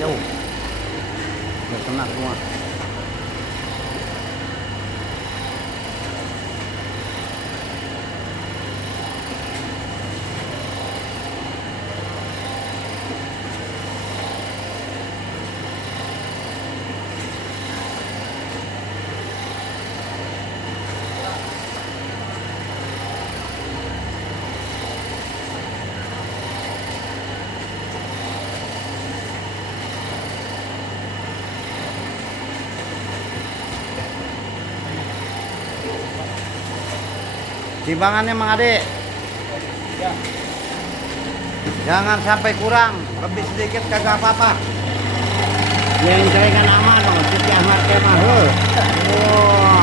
jauh. Udah kena semua. Timbangannya Mang Ade. Ya. Jangan sampai kurang, lebih sedikit kagak apa-apa. Yang saya kan aman dong, Siti Ahmad kemah. Wah.